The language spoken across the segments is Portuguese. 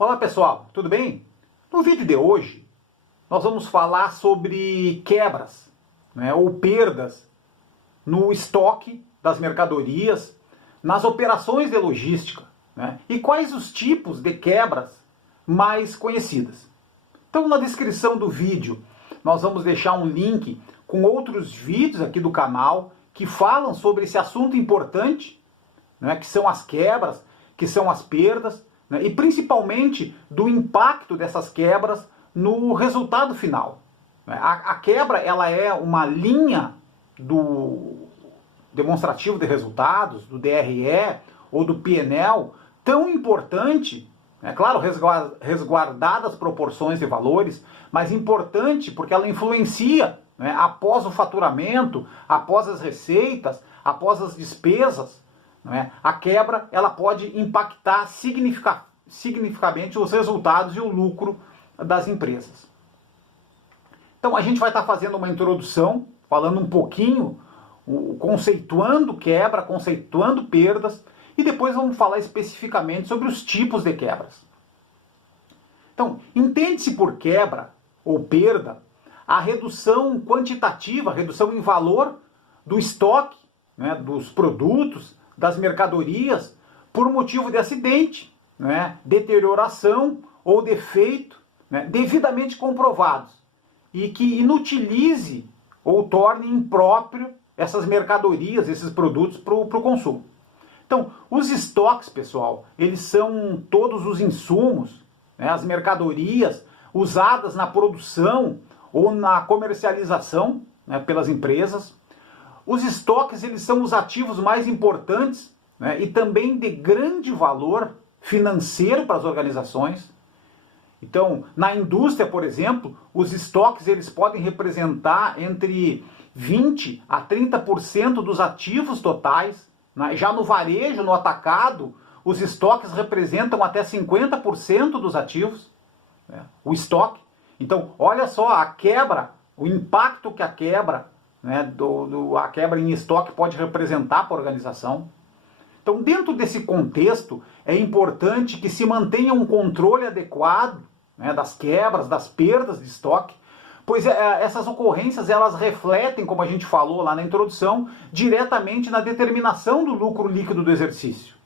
Olá pessoal, tudo bem? No vídeo de hoje nós vamos falar sobre quebras, ou perdas no estoque das mercadorias, nas operações de logística, e quais os tipos de quebras mais conhecidas. Então na descrição do vídeo nós vamos deixar um link com outros vídeos aqui do canal que falam sobre esse assunto importante, que são as quebras, que são as perdas, e principalmente do impacto dessas quebras no resultado final. A quebra ela é uma linha do demonstrativo de resultados, do DRE ou do P&L, tão importante, claro, resguardadas as proporções de valores, mas importante porque ela influencia, após o faturamento, após as receitas, após as despesas. A quebra ela pode impactar significativamente os resultados e o lucro das empresas. Então a gente vai estar fazendo uma introdução, falando um pouquinho, conceituando quebra, conceituando perdas, e depois vamos falar especificamente sobre os tipos de quebras. Então, entende-se por quebra ou perda a redução quantitativa, a redução em valor do estoque, dos produtos, das mercadorias, por motivo de acidente, deterioração ou defeito, devidamente comprovados, e que inutilize ou torne impróprio essas mercadorias, esses produtos para o consumo. Então, os estoques, pessoal, eles são todos os insumos, as mercadorias usadas na produção ou na comercialização, pelas empresas. Os estoques eles são os ativos mais importantes, e também de grande valor financeiro para as organizações. Então, na indústria, por exemplo, os estoques eles podem representar entre 20% a 30% dos ativos totais. Já no varejo, no atacado, os estoques representam até 50% dos ativos, o estoque. Então, olha só a quebra, o impacto que a quebra, a quebra em estoque pode representar para a organização. Então, dentro desse contexto, é importante que se mantenha um controle adequado, das quebras, das perdas de estoque, pois essas ocorrências elas refletem, como a gente falou lá na introdução, diretamente na determinação do lucro líquido do exercício,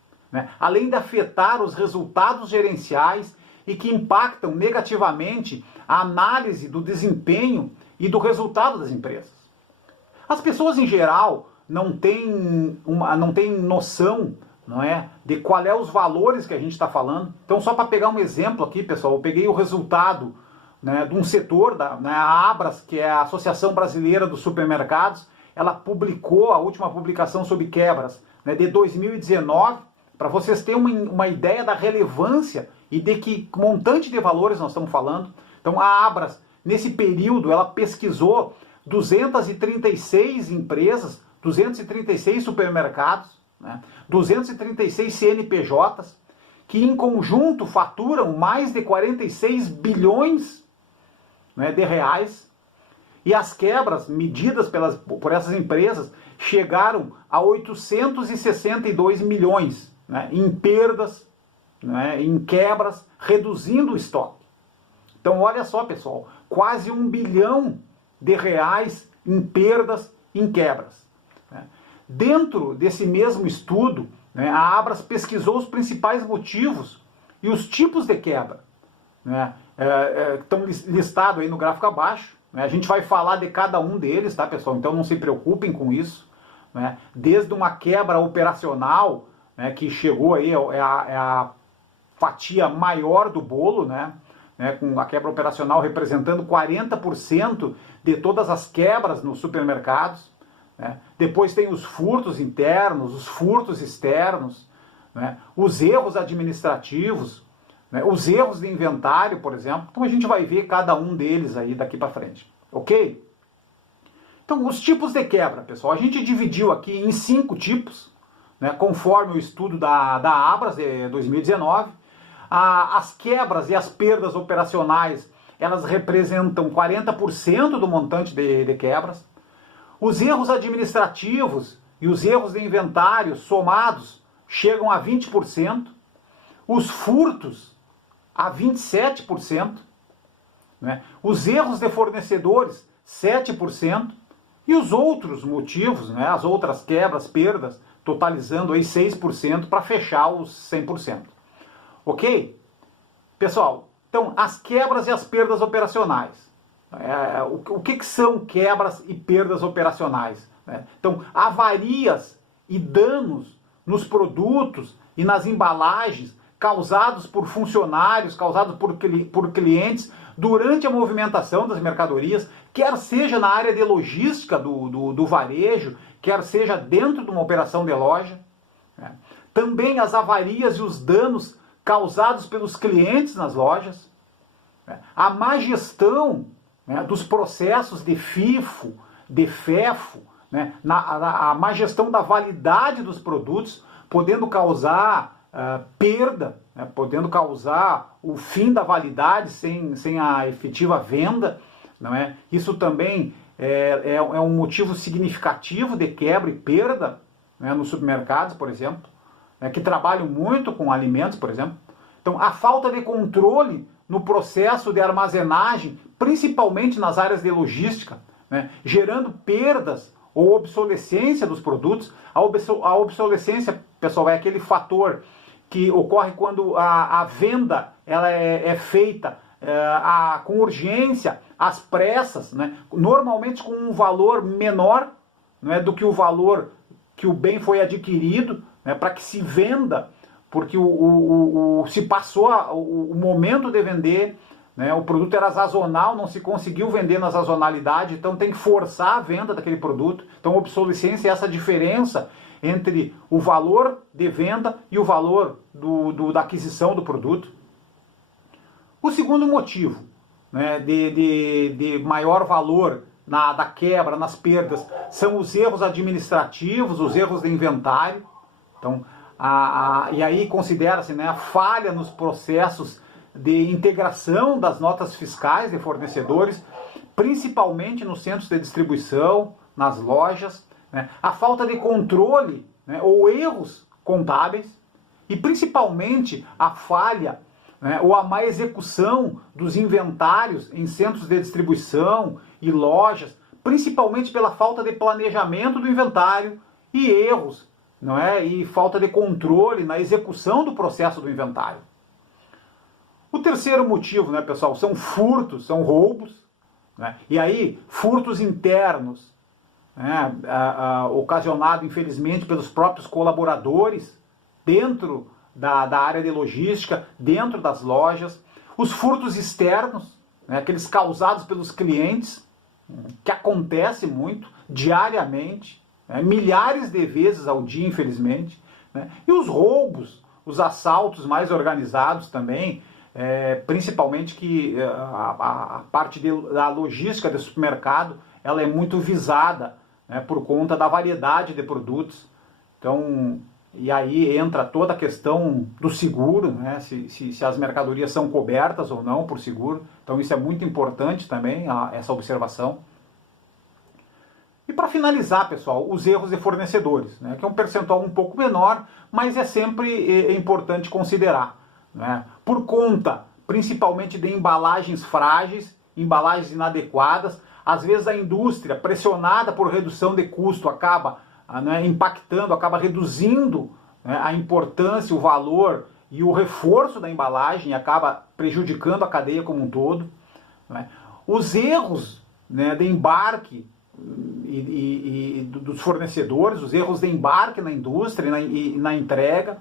além de afetar os resultados gerenciais e que impactam negativamente a análise do desempenho e do resultado das empresas. As pessoas em geral não têm noção, de qual é os valores que a gente está falando. Então, só para pegar um exemplo aqui, pessoal, eu peguei o resultado de um setor, a Abras, que é a Associação Brasileira dos Supermercados. Ela publicou a última publicação sobre quebras, de 2019, para vocês terem uma ideia da relevância e de que montante de valores nós estamos falando. Então, a Abras, nesse período, ela pesquisou 236 empresas, 236 supermercados, 236 CNPJs, que em conjunto faturam mais de 46 bilhões de reais, e as quebras medidas por essas empresas chegaram a 862 milhões em perdas, em quebras, reduzindo o estoque. Então olha só, pessoal, quase 1 bilhão de reais em perdas, em quebras. Dentro desse mesmo estudo, a Abras pesquisou os principais motivos e os tipos de quebra. Estão listados aí no gráfico abaixo. A gente vai falar de cada um deles, tá, pessoal? Então não se preocupem com isso. Desde uma quebra operacional, que chegou aí, é a fatia maior do bolo, com a quebra operacional representando 40% de todas as quebras nos supermercados. Depois tem os furtos internos, os furtos externos, os erros administrativos, os erros de inventário, por exemplo. Então a gente vai ver cada um deles aí daqui para frente, ok? Então os tipos de quebra, pessoal, a gente dividiu aqui em 5 tipos, conforme o estudo da Abras de 2019. As quebras e as perdas operacionais, elas representam 40% do montante de quebras. Os erros administrativos e os erros de inventário somados chegam a 20%. Os furtos a 27%, né? Os erros de fornecedores, 7%, e os outros motivos, né? As outras quebras, perdas, totalizando aí 6% para fechar os 100%. Ok? Pessoal, então as quebras e as perdas operacionais. O que são quebras e perdas operacionais? Né? Então, avarias e danos nos produtos e nas embalagens causados por funcionários, causados por clientes durante a movimentação das mercadorias, quer seja na área de logística do varejo, quer seja dentro de uma operação de loja. Né? Também as avarias e os danos causados pelos clientes nas lojas. Né? A má gestão, né, dos processos de FIFO, de FEFO, né, a má gestão da validade dos produtos, podendo causar perda, né, podendo causar o fim da validade sem a efetiva venda. Não é? Isso também é um motivo significativo de quebra e perda, né, nos supermercados, por exemplo, né, que trabalham muito com alimentos, por exemplo. Então, a falta de controle no processo de armazenagem, principalmente nas áreas de logística, né, gerando perdas ou obsolescência dos produtos. A obsolescência, pessoal, é aquele fator que ocorre quando a venda ela é feita com urgência, às pressas, né, normalmente com um valor menor, né, do que o valor que o bem foi adquirido, né, para que se venda, porque se passou o momento de vender, né, o produto era sazonal, não se conseguiu vender na sazonalidade, então tem que forçar a venda daquele produto. Então, obsolescência é essa diferença entre o valor de venda e o valor da aquisição do produto. O segundo motivo, né, de maior valor da quebra, nas perdas, são os erros administrativos, os erros de inventário. Então, e aí considera-se, né, a falha nos processos de integração das notas fiscais de fornecedores, principalmente nos centros de distribuição, nas lojas, né, a falta de controle, né, ou erros contábeis, e principalmente a falha, né, ou a má execução dos inventários em centros de distribuição e lojas, principalmente pela falta de planejamento do inventário e erros, não é? E falta de controle na execução do processo do inventário. O terceiro motivo, né, pessoal, são furtos, são roubos, né? E aí furtos internos, né, ocasionado, infelizmente, pelos próprios colaboradores dentro da área de logística, dentro das lojas. Os furtos externos, né, aqueles causados pelos clientes, que acontece muito, diariamente, né, milhares de vezes ao dia, infelizmente. Né, e os roubos, os assaltos mais organizados também, principalmente que a parte da logística do supermercado, ela é muito visada, né, por conta da variedade de produtos. Então, e aí entra toda a questão do seguro, né, se as mercadorias são cobertas ou não por seguro. Então isso é muito importante também, essa observação. E para finalizar, pessoal, os erros de fornecedores, né, que é um percentual um pouco menor, mas é sempre importante considerar. Né, por conta, principalmente, de embalagens frágeis, embalagens inadequadas. Às vezes a indústria, pressionada por redução de custo, acaba, né, impactando, acaba reduzindo, né, a importância, o valor e o reforço da embalagem, acaba prejudicando a cadeia como um todo. Né. Os erros, né, de embarque e dos fornecedores, os erros de embarque na indústria e na entrega.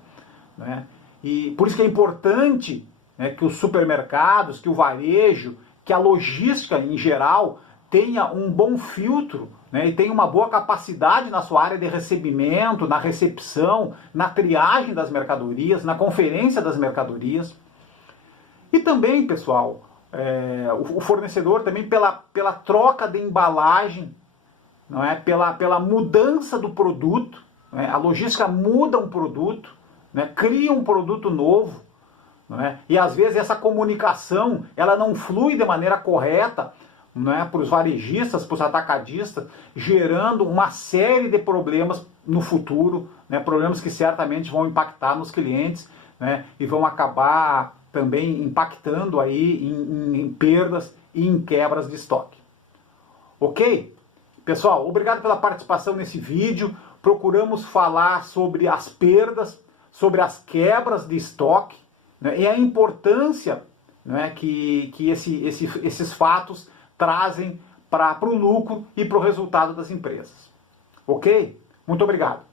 Né. E por isso que é importante, né, que os supermercados, que o varejo, que a logística em geral tenha um bom filtro, né, e tenha uma boa capacidade na sua área de recebimento, na recepção, na triagem das mercadorias, na conferência das mercadorias. E também, pessoal, o fornecedor também pela troca de embalagem, não é, pela mudança do produto, né, a logística muda um produto, né, cria um produto novo, não é? E às vezes essa comunicação ela não flui de maneira correta, não é, para os varejistas, para os atacadistas, gerando uma série de problemas no futuro, né, problemas que certamente vão impactar nos clientes, né, e vão acabar também impactando aí em perdas e em quebras de estoque. Ok? Pessoal, obrigado pela participação nesse vídeo. Procuramos falar sobre as perdas, sobre as quebras de estoque, né, e a importância, né, que esses fatos trazem para o lucro e para o resultado das empresas. Ok? Muito obrigado.